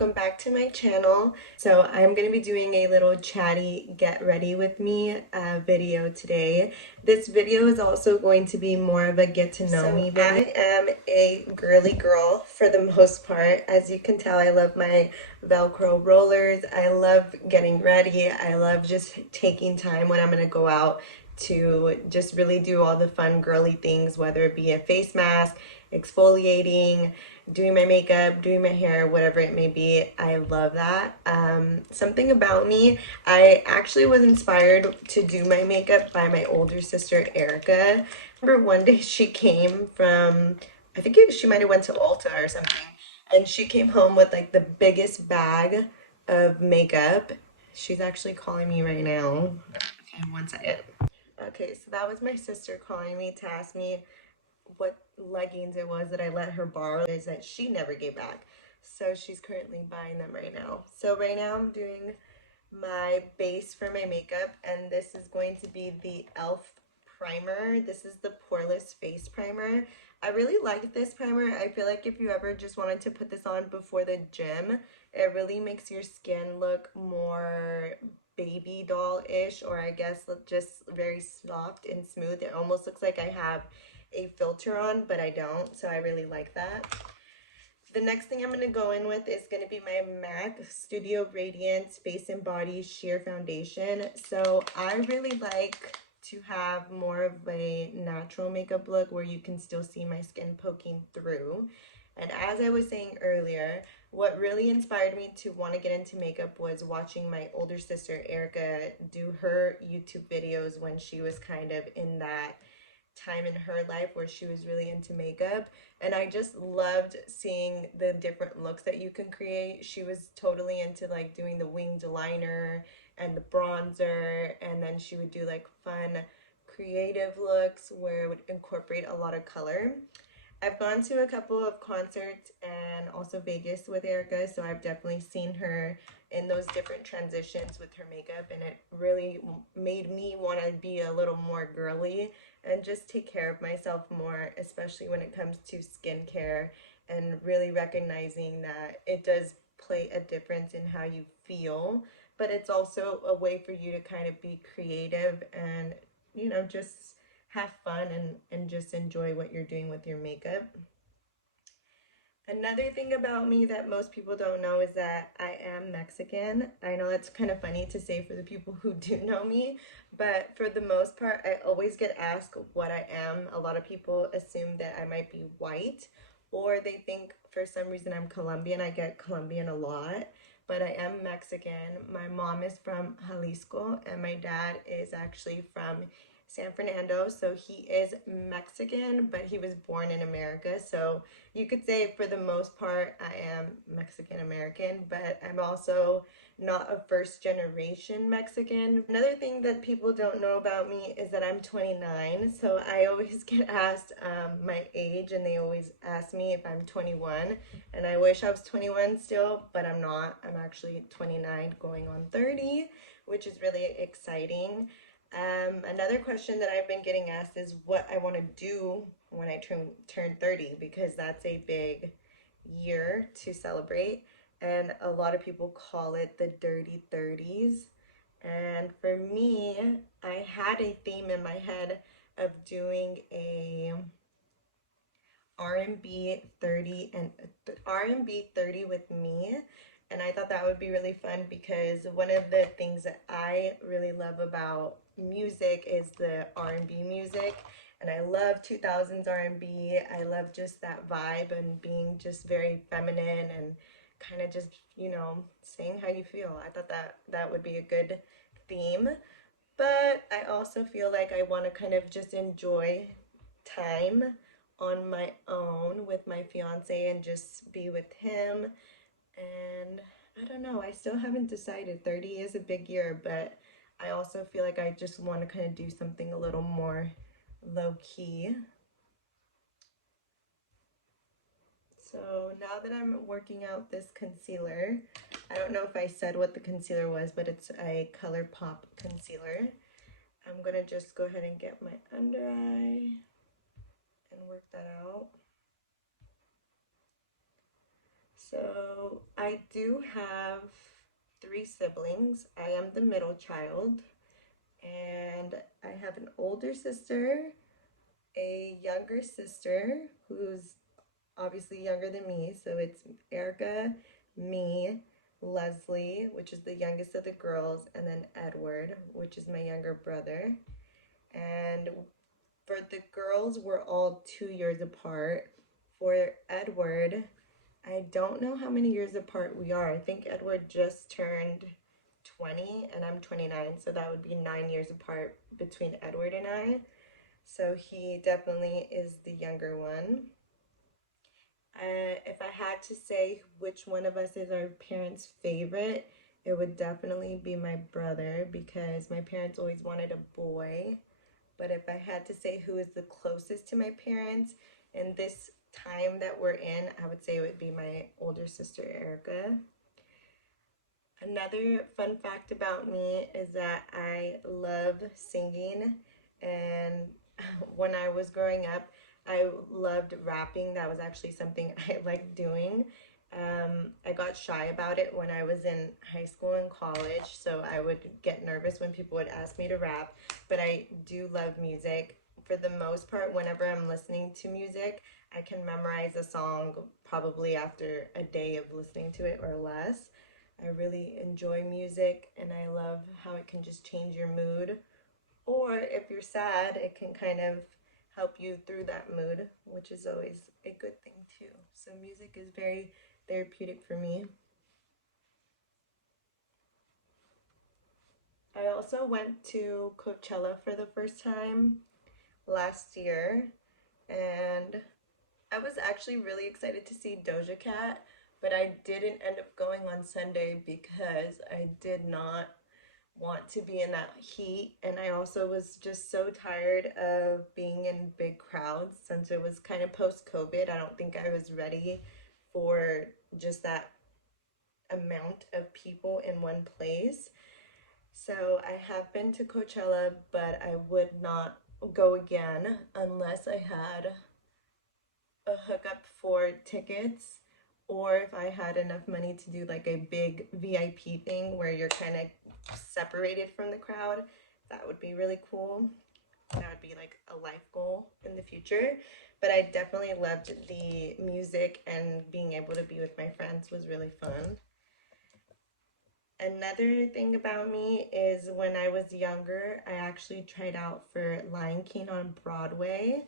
welcome back to my channel. So I'm going to be doing a little chatty get ready with me video today. This video is also going to be more of a get to know me video. I am a girly girl for the most part. As you can tell, I love my Velcro rollers. I love getting ready. I love just taking time when I'm going to go out to just really do all the fun girly things, whether it be a face mask, exfoliating, doing my makeup, doing my hair, whatever it may be. I love that. Something about me, I actually was inspired to do my makeup by my older sister, Erica. I remember one day she came from, I think she might have went to Ulta or something, and she came home with like the biggest bag of makeup. She's actually calling me right now. Okay, one second. Okay, so that was my sister calling me to ask me what leggings it was that I let her borrow is that she never gave back. So she's currently buying them right now. So right now I'm doing my base for my makeup, and this is going to be the E.L.F primer. This is the Poreless face primer. I really like this primer. I feel like if you ever just wanted to put this on before the gym, it really makes your skin look more baby doll-ish, or I guess just very soft and smooth. It almost looks like I have a filter on, but I don't, so I really like that. The next thing I'm going to go in with is going to be my MAC Studio Radiance Face and Body Sheer Foundation. So I really like to have more of a natural makeup look where you can still see my skin poking through. And as I was saying earlier, what really inspired me to want to get into makeup was watching my older sister Erica do her YouTube videos when she was kind of in that time in her life where she was really into makeup, and I just loved seeing the different looks that you can create. She was totally into like doing the winged liner and the bronzer, and then she would do like fun creative looks where it would incorporate a lot of color. I've gone to a couple of concerts and also Vegas with Erica, so I've definitely seen her in those different transitions with her makeup, and it really made me want to be a little more girly and just take care of myself more, especially when it comes to skincare, and really recognizing that it does play a difference in how you feel, but it's also a way for you to kind of be creative and, you know, just have fun and just enjoy what you're doing with your makeup. Another thing about me that most people don't know is that I am Mexican. I know that's kind of funny to say for the people who do know me, but for the most part, I always get asked what I am. A lot of people assume that I might be white, or they think for some reason I'm Colombian. I get Colombian a lot, but I am Mexican. My mom is from Jalisco, and my dad is actually from San Fernando, so he is Mexican, but he was born in America. So you could say for the most part I am Mexican American, but I'm also not a first generation Mexican. Another thing that people don't know about me is that I'm 29. So I always get asked my age, and they always ask me if I'm 21, and I wish I was 21 still, but I'm not. I'm actually 29 going on 30, which is really exciting. Another question that I've been getting asked is what I want to do when I turn 30, because that's a big year to celebrate, and a lot of people call it the dirty 30s. And for me, I had a theme in my head of doing a R&B 30 and R&B 30 with me, and I thought that would be really fun because one of the things that I really love about music is the R&B music, and I love 2000s R&B. I love just that vibe and being just very feminine and kind of just, you know, saying how you feel. I thought that that would be a good theme, but I also feel like I want to kind of just enjoy time on my own with my fiance and just be with him. And I don't know, I still haven't decided. 30 is a big year, but I also feel like I just want to kind of do something a little more low-key. So now that I'm working out this concealer, I don't know if I said what the concealer was, but it's a Colourpop concealer. I'm gonna just go ahead and get my under eye and work that out. So I do have 3 siblings. I am the middle child, and I have an older sister, a younger sister who's obviously younger than me. So it's Erica, me, Leslie, which is the youngest of the girls, and then Edward, which is my younger brother. And for the girls, we're all 2 years apart. For Edward, I don't know how many years apart we are. I think Edward just turned 20 and I'm 29, so that would be 9 years apart between Edward and I. So he definitely is the younger one. If I had to say which one of us is our parents' favorite, it would definitely be my brother because my parents always wanted a boy. But if I had to say who is the closest to my parents in this time that we're in, I would say it would be my older sister, Erica. Another fun fact about me is that I love singing, and when I was growing up, I loved rapping. That was actually something I liked doing. I got shy about it when I was in high school and college, so I would get nervous when people would ask me to rap, but I do love music. For the most part, whenever I'm listening to music, I can memorize a song probably after a day of listening to it or less. I really enjoy music and I love how it can just change your mood. Or if you're sad, it can kind of help you through that mood, which is always a good thing too. So music is very therapeutic for me. I also went to Coachella for the first time last year, and I was actually really excited to see Doja Cat, but I didn't end up going on Sunday because I did not want to be in that heat, and I also was just so tired of being in big crowds since it was kind of post-COVID. I don't think I was ready for just that amount of people in one place. So I have been to Coachella, but I would not go again unless I had a hookup for tickets, or if I had enough money to do like a big VIP thing where you're kind of separated from the crowd. That would be really cool. That would be like a life goal in the future. But I definitely loved the music, and being able to be with my friends was really fun. Another thing about me is when I was younger, I actually tried out for Lion King on Broadway.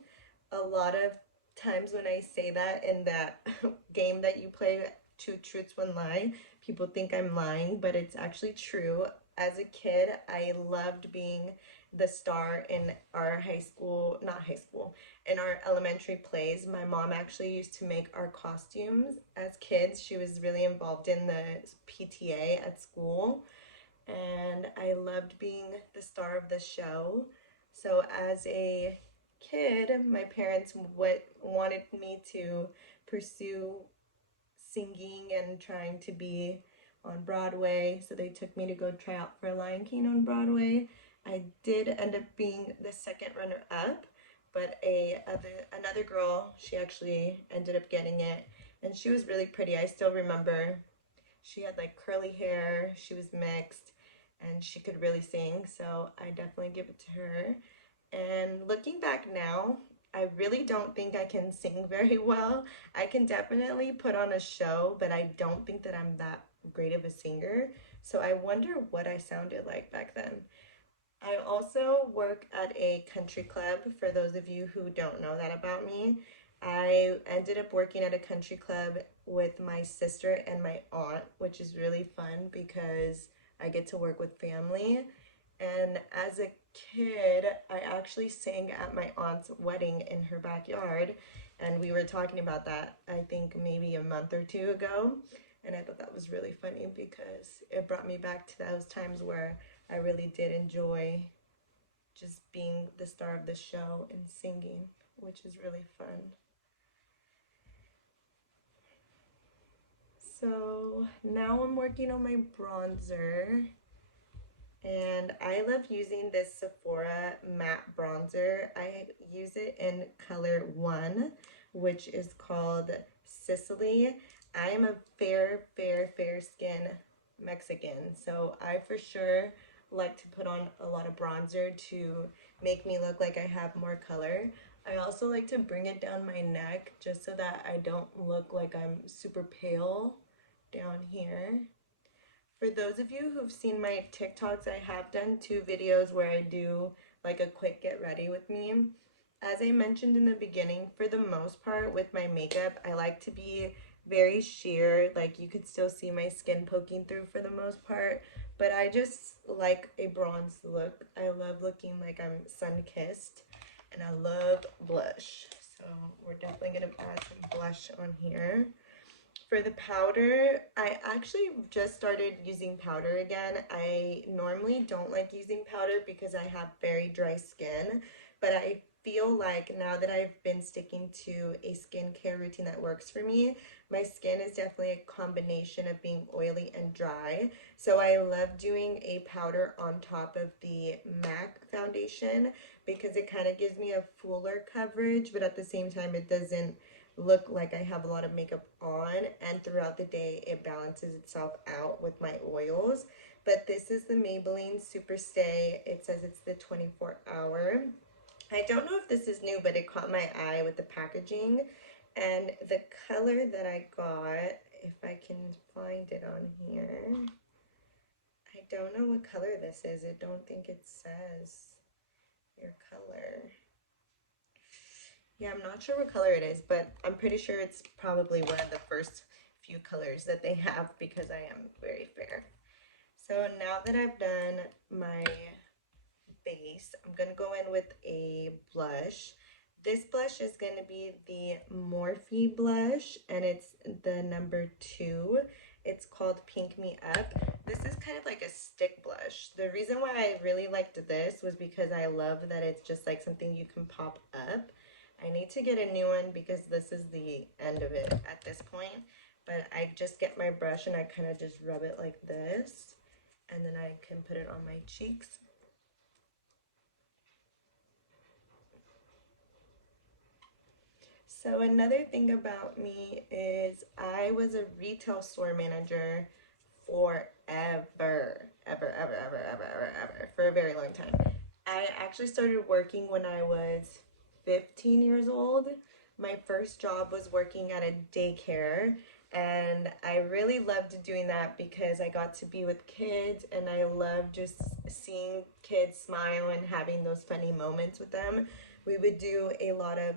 A lot of times when I say that in that game that you play, Two Truths, One Lie, people think I'm lying, but it's actually true. As a kid, I loved being the star in our high school, not high school, in our elementary plays. My mom actually used to make our costumes as kids. She was really involved in the PTA at school, and I loved being the star of the show. So as a kid, my parents wanted me to pursue singing and trying to be on Broadway, so they took me to go try out for Lion King on Broadway. I did end up being the second runner-up, but another girl, she actually ended up getting it, and she was really pretty. I still remember she had like curly hair, she was mixed, and she could really sing, so I definitely give it to her. And looking back now, I really don't think I can sing very well. I can definitely put on a show, but I don't think that I'm that great of a singer. So I wonder what I sounded like back then. I also work at a country club. For those of you who don't know that about me, I ended up working at a country club with my sister and my aunt, which is really fun because I get to work with family. And as a kid, I actually sang at my aunt's wedding in her backyard, and we were talking about that, I think maybe a month or two ago. And I thought that was really funny because it brought me back to those times where I really did enjoy just being the star of the show and singing, which is really fun. So now I'm working on my bronzer, and I love using this Sephora matte bronzer. I use it in color 1, which is called Sicily. I am a fair skin Mexican, so I for sure like to put on a lot of bronzer to make me look like I have more color. I also like to bring it down my neck just so that I don't look like I'm super pale down here. For those of you who've seen my TikToks, I have done 2 videos where I do like a quick get ready with me. As I mentioned in the beginning, for the most part with my makeup, I like to be very sheer, like you could still see my skin poking through for the most part, but I just like a bronzed look. I love looking like I'm sun-kissed, and I love blush. So we're definitely gonna add some blush on here. For the powder, I actually just started using powder again. I normally don't like using powder because I have very dry skin, but I feel like now that I've been sticking to a skincare routine that works for me, my skin is definitely a combination of being oily and dry. So I love doing a powder on top of the MAC foundation because it kind of gives me a fuller coverage, but at the same time it doesn't look like I have a lot of makeup on, and throughout the day it balances itself out with my oils. But this is the Maybelline Super Stay. It says it's the 24-hour. I don't know if this is new, but it caught my eye with the packaging, and the color that I got, if I can find it on here, I don't know what color this is. I don't think it says your color. Yeah, I'm not sure what color it is, but I'm pretty sure it's probably one of the first few colors that they have because I am very fair. So now that I've done my base, I'm going to go in with a blush. This blush is going to be the Morphe blush, and it's the number 2. It's called Pink Me Up. This is kind of like a stick blush. The reason why I really liked this was because I love that it's just like something you can pop up. I need to get a new one because this is the end of it at this point. But I just get my brush and I kind of just rub it like this, and then I can put it on my cheeks. So another thing about me is I was a retail store manager forever, ever, for a very long time. I actually started working when I was 15 years old. My first job was working at a daycare, and I really loved doing that because I got to be with kids, and I love just seeing kids smile and having those funny moments with them. We would do a lot of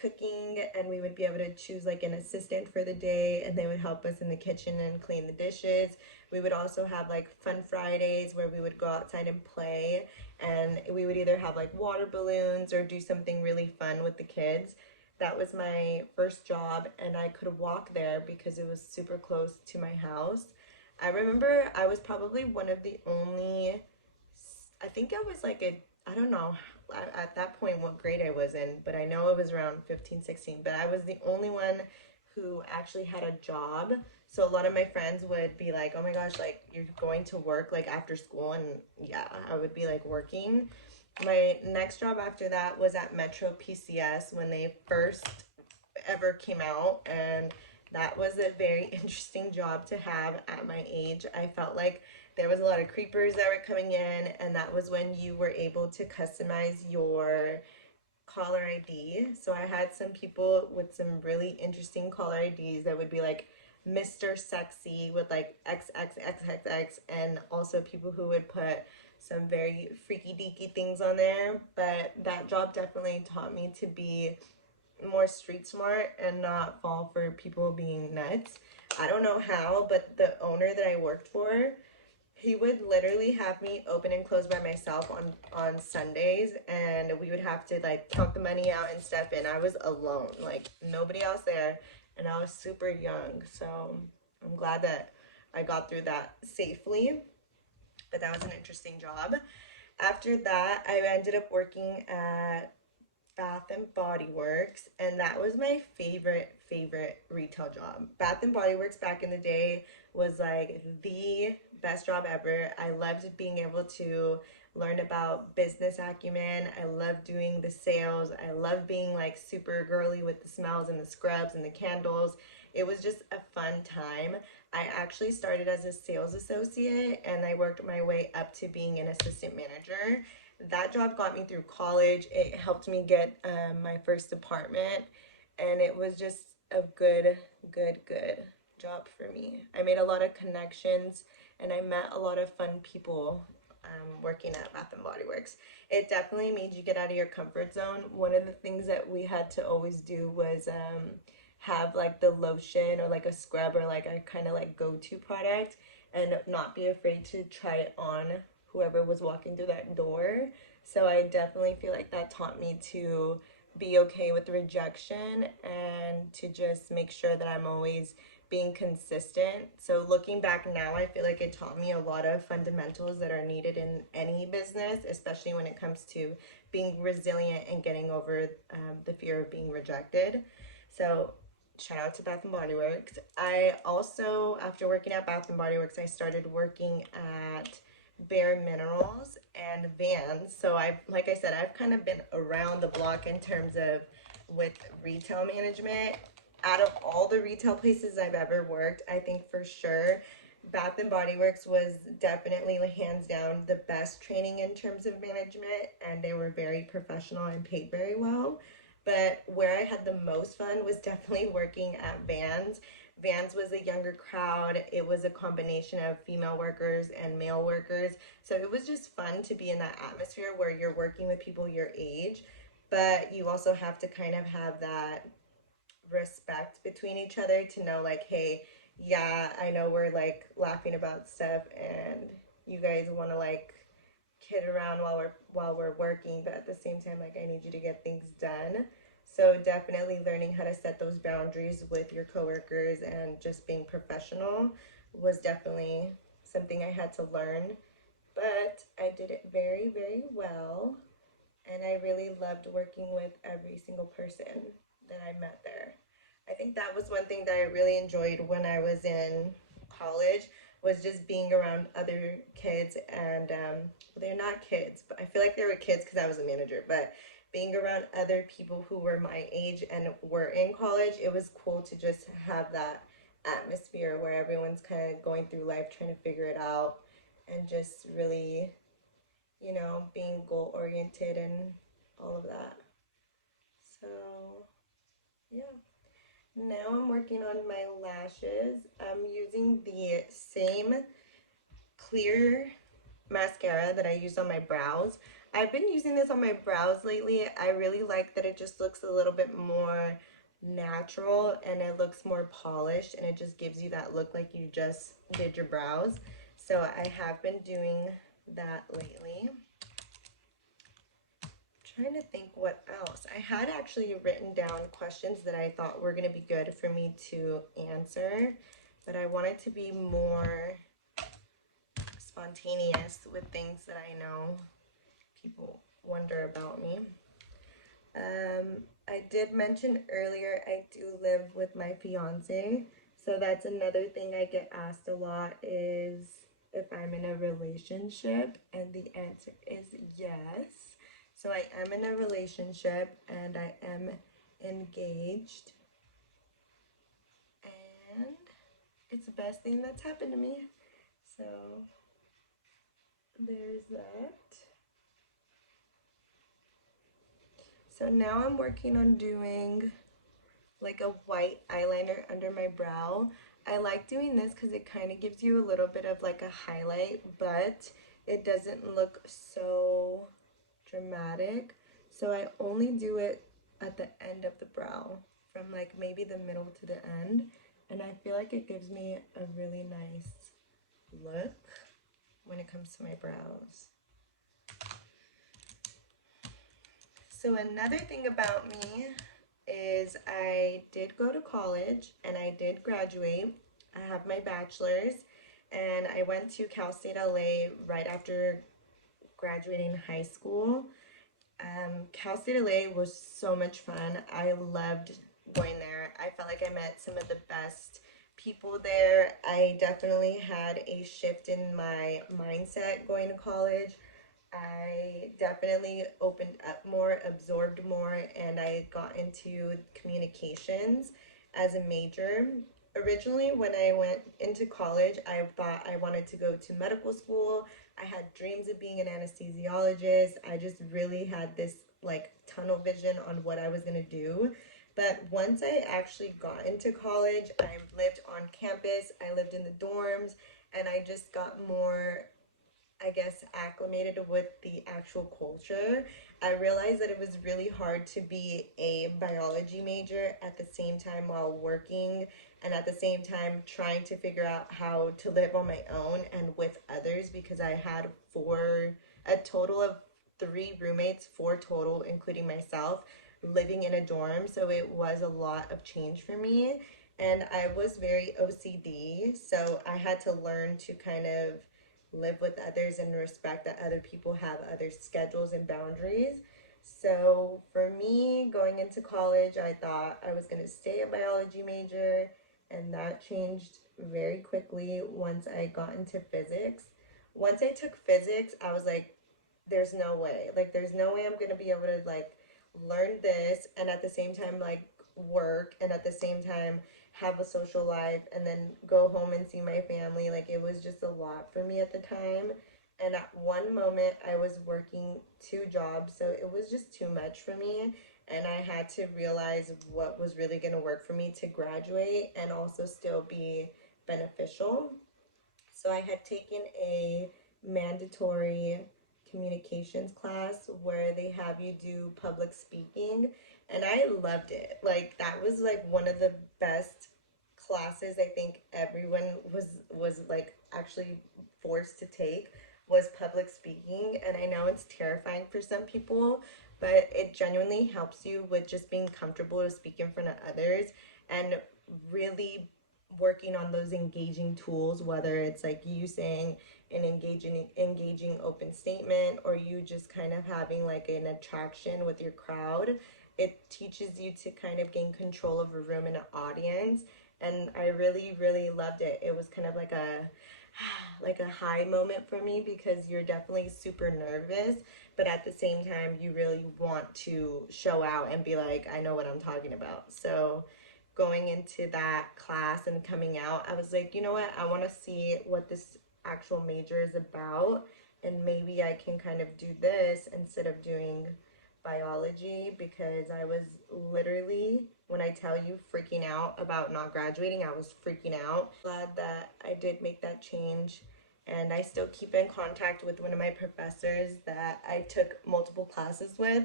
cooking, and we would be able to choose like an assistant for the day, and they would help us in the kitchen and clean the dishes. We would also have like fun Fridays where we would go outside and play, and we would either have like water balloons or do something really fun with the kids. That was my first job, and I could walk there because it was super close to my house. I remember I was probably one of the only, I think I was like a, I don't know at that point what grade I was in, but I know it was around 15, 16. But I was the only one who actually had a job. So a lot of my friends would be like, oh my gosh, like you're going to work like after school. And yeah, I would be like working. My next job after that was at Metro PCS when they first ever came out, and that was a very interesting job to have at my age. I felt like there was a lot of creepers that were coming in, and that was when you were able to customize your caller ID. So I had some people with some really interesting caller IDs that would be like Mr. Sexy with like XXXXX, and also people who would put some very freaky deaky things on there. But that job definitely taught me to be more street smart and not fall for people being nuts. I don't know how, but the owner that I worked for, he would literally have me open and close by myself on Sundays, and we would have to like count the money out and step in. I was alone, like nobody else there, and I was super young, so I'm glad that I got through that safely. But that was an interesting job. After that, I ended up working at Bath and Body Works, and that was my favorite retail job. Bath and Body Works back in the day was like the best job ever. I loved being able to learn about business acumen. I loved doing the sales. I loved being like super girly with the smells and the scrubs and the candles. it was just a fun time. I actually started as a sales associate and I worked my way up to being an assistant manager. That job got me through college. It helped me get my first apartment, and it was just a good job for me. I made a lot of connections and I met a lot of fun people working at Bath and Body Works. It definitely made you get out of your comfort zone. One of the things that we had to always do was have like the lotion or like a scrub or like a kind of like go-to product, and not be afraid to try it on whoever was walking through that door. So I definitely feel like that taught me to be okay with rejection and to just make sure that I'm always being consistent. So looking back now, I feel like it taught me a lot of fundamentals that are needed in any business, especially when it comes to being resilient and getting over the fear of being rejected. So shout out to Bath and Body Works. I also, after working at Bath and Body Works, I started working at Bare Minerals and Vans. So like I said, I've kind of been around the block in terms of with retail management. Out of all the retail places I've ever worked, I think for sure Bath and Body Works was definitely hands down the best training in terms of management, and they were very professional and paid very well. But where I had the most fun was definitely working at Vans. Vans was a younger crowd. It was a combination of female workers and male workers. So it was just fun to be in that atmosphere where you're working with people your age, but you also have to kind of have that respect between each other to know like, hey, yeah, I know we're like laughing about stuff and you guys want to like kid around while we're working, but at the same time, like, I need you to get things done. So definitely learning how to set those boundaries with your coworkers and just being professional was definitely something I had to learn, but I did it very well, and I really loved working with every single person that I met there. I think that was one thing that I really enjoyed when I was in college, was just being around other kids. And they're not kids, but I feel like they were kids because I was a manager, but being around other people who were my age and were in college, it was cool to just have that atmosphere where everyone's kind of going through life trying to figure it out and just really, you know, being goal oriented and all of that. So yeah. Now I'm working on my lashes. I'm using the same clear mascara that I use on my brows. I've been using this on my brows lately. I really like that it just looks a little bit more natural and it looks more polished, and it just gives you that look like you just did your brows. So I have been doing that lately. Trying to think what else. I had actually written down questions that I thought were going to be good for me to answer, but I wanted to be more spontaneous with things that I know people wonder about me. I did mention earlier I do live with my fiance, so that's another thing I get asked a lot, is if I'm in a relationship, and the answer is yes. So I am in a relationship and I am engaged, and it's the best thing that's happened to me. So there's that. So now I'm working on doing like a white eyeliner under my brow. I like doing this because it kind of gives you a little bit of like a highlight, but it doesn't look so dramatic. So I only do it at the end of the brow, from like maybe the middle to the end, and I feel like it gives me a really nice look when it comes to my brows. So another thing about me is I did go to college and I did graduate. I have my bachelor's and I went to Cal State LA right after graduating high school. Cal State LA was so much fun. I loved going there. I felt like I met some of the best people there. I definitely had a shift in my mindset going to college. I definitely opened up more, absorbed more, and I got into communications. as a major. Originally, when I went into college, I thought I wanted to go to medical school. I had dreams of being an anesthesiologist. I just really had this like tunnel vision on what I was going to do. But once I actually got into college, I lived on campus, I lived in the dorms, and I just got more, I guess, acclimated with the actual culture. I realized that it was really hard to be a biology major at the same time while working, and at the same time trying to figure out how to live on my own and with others, because I had a total of three roommates, four total, including myself, living in a dorm. So it was a lot of change for me. And I was very OCD. So I had to learn to kind of live with others and respect that other people have other schedules and boundaries. So for me, going into college, I thought I was going to stay a biology major, and that changed very quickly once I got into physics. Once I took physics, I was like, there's no way. Like, there's no way I'm going to be able to, like, learn this and at the same time, like, work and at the same time have a social life and then go home and see my family. Like, it was just a lot for me at the time. And at one moment, I was working two jobs, so it was just too much for me. And I had to realize what was really going to work for me to graduate and also still be beneficial. So I had taken a mandatory communications class where they have you do public speaking, and I loved it. Like, that was like one of the best classes I think everyone was like actually forced to take, was public speaking. And I know it's terrifying for some people, but it genuinely helps you with just being comfortable to speak in front of others and really working on those engaging tools, whether it's like you saying an engaging open statement, or you just kind of having like an attraction with your crowd. It teaches you to kind of gain control of a room and an audience, and I really loved it. It was kind of like a like a high moment for me, because you're definitely super nervous, but at the same time you really want to show out and be like, I know what I'm talking about. So going into that class and coming out, I was like, you know what? I want to see what this actual major is about, and maybe I can kind of do this instead of doing biology, because I was literally, when I tell you, freaking out about not graduating. I was freaking out. Glad that I did make that change, and I still keep in contact with one of my professors that I took multiple classes with,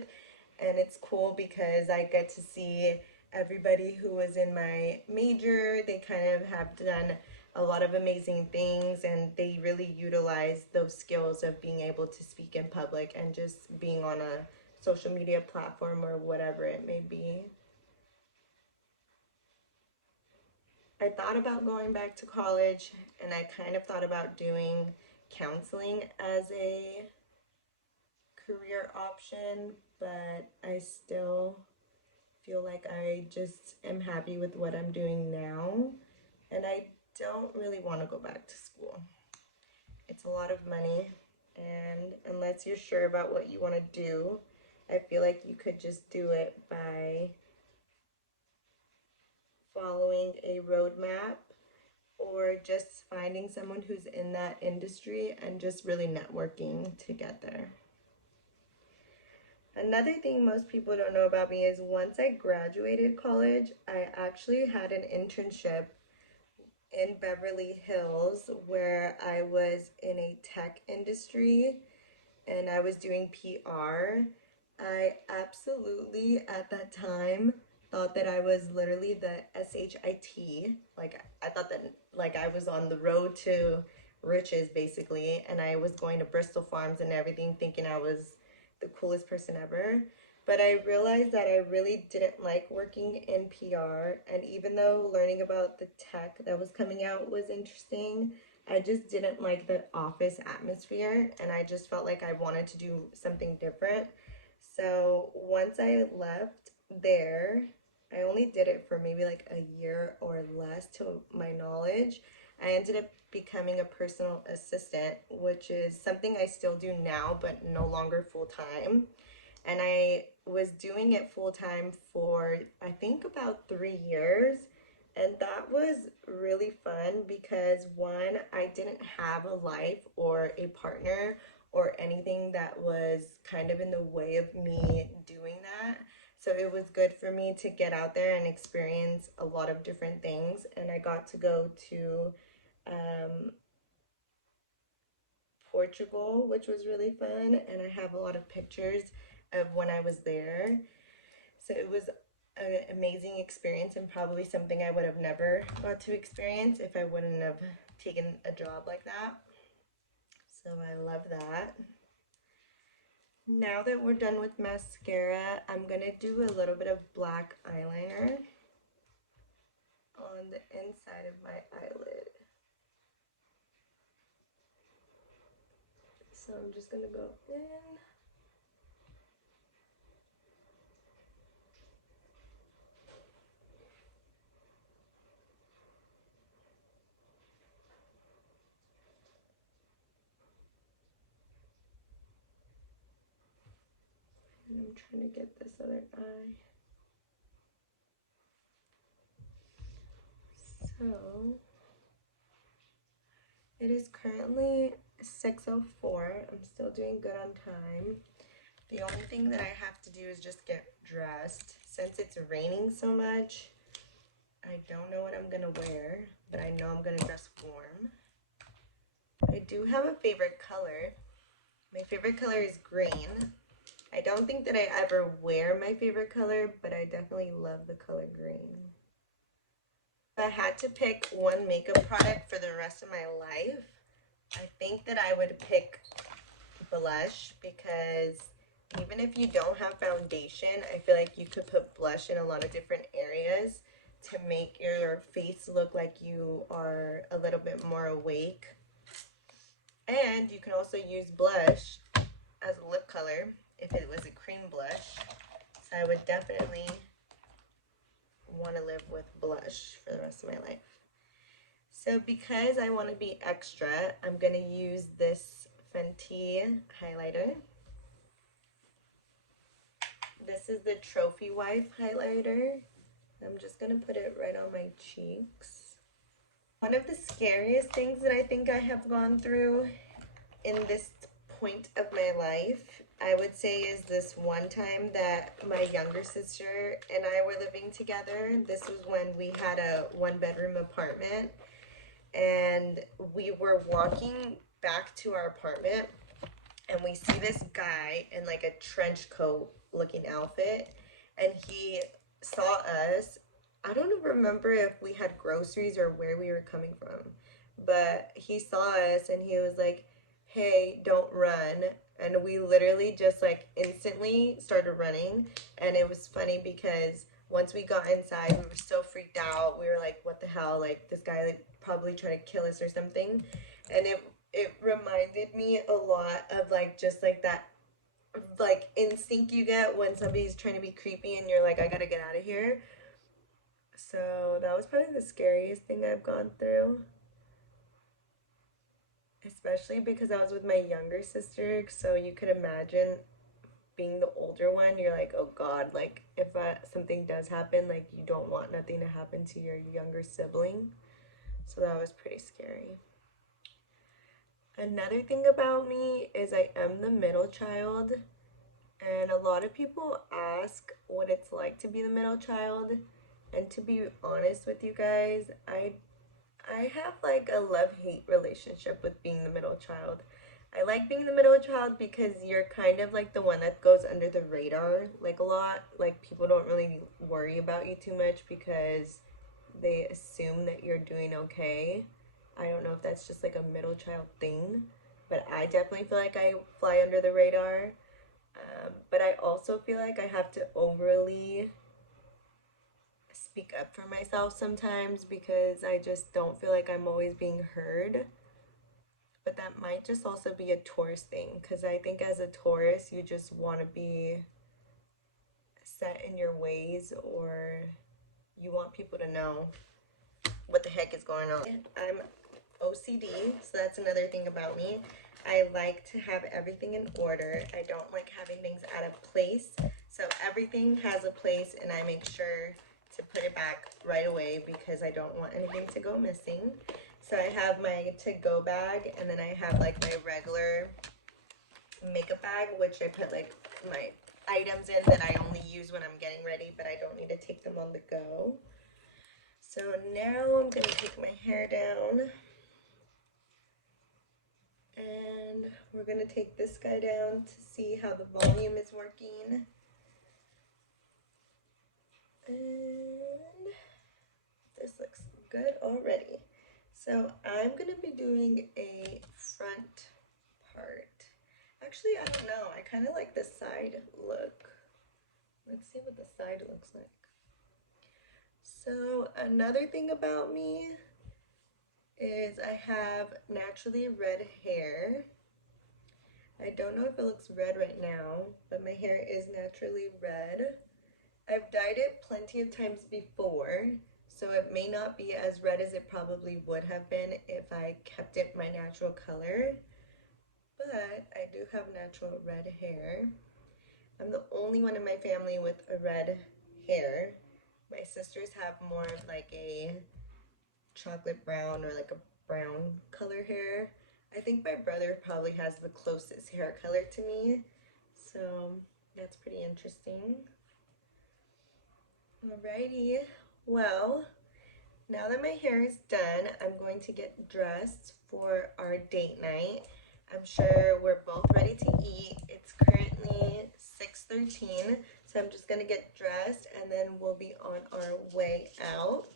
and it's cool because I get to see everybody who was in my major. They kind of have done a lot of amazing things, and they really utilize those skills of being able to speak in public and just being on a social media platform or whatever it may be. I thought about going back to college, and I kind of thought about doing counseling as a career option, but I still feel like I just am happy with what I'm doing now, and I don't really want to go back to school. It's a lot of money, and unless you're sure about what you want to do, I feel like you could just do it by following a roadmap or just finding someone who's in that industry and just really networking to get there. Another thing most people don't know about me is once I graduated college, I actually had an internship in Beverly Hills where I was in a tech industry and I was doing PR. I absolutely, at that time, thought that I was literally the SHIT. Like, I thought that, like, I was on the road to riches, basically, and I was going to Bristol Farms and everything, thinking I was the coolest person ever. But I realized that I really didn't like working in PR, and even though learning about the tech that was coming out was interesting, I just didn't like the office atmosphere, and I just felt like I wanted to do something different. So once I left there, I only did it for maybe like a year or less to my knowledge. I ended up becoming a personal assistant, which is something I still do now, but no longer full time. And I was doing it full time for I think about 3 years. And that was really fun because one, I didn't have a life or a partner or anything that was kind of in the way of me doing that. So it was good for me to get out there and experience a lot of different things. And I got to go to Portugal, which was really fun. And I have a lot of pictures of when I was there. So it was an amazing experience and probably something I would have never got to experience if I wouldn't have taken a job like that. So I love that. Now that we're done with mascara, I'm gonna do a little bit of black eyeliner on the inside of my eyelid. So I'm just gonna go in. And I'm trying to get this other eye. So it is currently 6:04. I'm still doing good on time. The only thing that I have to do is just get dressed. Since it's raining so much, I don't know what I'm gonna wear, but I know I'm gonna dress warm. I do have a favorite color. My favorite color is green. I don't think that I ever wear my favorite color, but I definitely love the color green. If I had to pick one makeup product for the rest of my life, I think that I would pick blush, because even if you don't have foundation, I feel like you could put blush in a lot of different areas to make your face look like you are a little bit more awake. And you can also use blush as a lip color if it was a cream blush. So I would definitely want to live with blush for the rest of my life. So because I want to be extra, I'm going to use this Fenty highlighter. This is the Trophy Wife highlighter. I'm just going to put it right on my cheeks. One of the scariest things that I think I have gone through in this point of my life, I would say, is this one time that my younger sister and I were living together. This was when we had a one-bedroom apartment, and we were walking back to our apartment, and we see this guy in like a trench coat looking outfit, and he saw us. I don't remember if we had groceries or where we were coming from, but he saw us and he was like, "Hey, don't run." And we literally just like instantly started running. And it was funny because once we got inside, we were so freaked out. We were like, what the hell? Like, this guy like probably trying to kill us or something. And it reminded me a lot of like just like that like instinct you get when somebody's trying to be creepy and you're like, I gotta get out of here. So that was probably the scariest thing I've gone through. Especially because I was with my younger sister, so you could imagine being the older one. You're like, oh God, like if something does happen, like you don't want nothing to happen to your younger sibling. So that was pretty scary. Another thing about me is I am the middle child, and a lot of people ask what it's like to be the middle child. And to be honest with you guys, I have like a love-hate relationship with being the middle child. I like being the middle child because you're kind of like the one that goes under the radar like a lot. Like people don't really worry about you too much because they assume that you're doing okay. I don't know if that's just like a middle child thing, but I definitely feel like I fly under the radar. But I also feel like I have to overly speak up for myself sometimes because I just don't feel like I'm always being heard. But that might just also be a Taurus thing, because I think as a Taurus, you just want to be set in your ways, or you want people to know what the heck is going on. I'm OCD, so that's another thing about me. I like to have everything in order. I don't like having things out of place. So everything has a place, and I make sure to put it back right away because I don't want anything to go missing. So I have my to-go bag, and then I have like my regular makeup bag, which I put like my items in that I only use when I'm getting ready, but I don't need to take them on the go. So now I'm going to take my hair down, and we're going to take this guy down to see how the volume is working. And this looks good already. So I'm going to be doing a front part. Actually, I don't know. I kind of like the side look. Let's see what the side looks like. So another thing about me is I have naturally red hair. I don't know if it looks red right now, but my hair is naturally red. I've dyed it plenty of times before, so it may not be as red as it probably would have been if I kept it my natural color. But I do have natural red hair. I'm the only one in my family with a red hair. My sisters have more of like a chocolate brown or like a brown color hair. I think my brother probably has the closest hair color to me. So that's pretty interesting. Alrighty, well, now that my hair is done, I'm going to get dressed for our date night. I'm sure we're both ready to eat. It's currently 6:13, so I'm just gonna get dressed and then we'll be on our way out.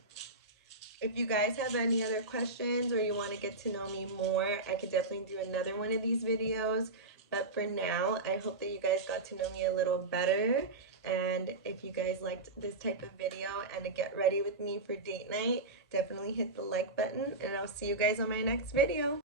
If you guys have any other questions or you want to get to know me more, I could definitely do another one of these videos. But for now, I hope that you guys got to know me a little better. And if you guys liked this type of video and to get ready with me for date night, definitely hit the like button. And I'll see you guys on my next video.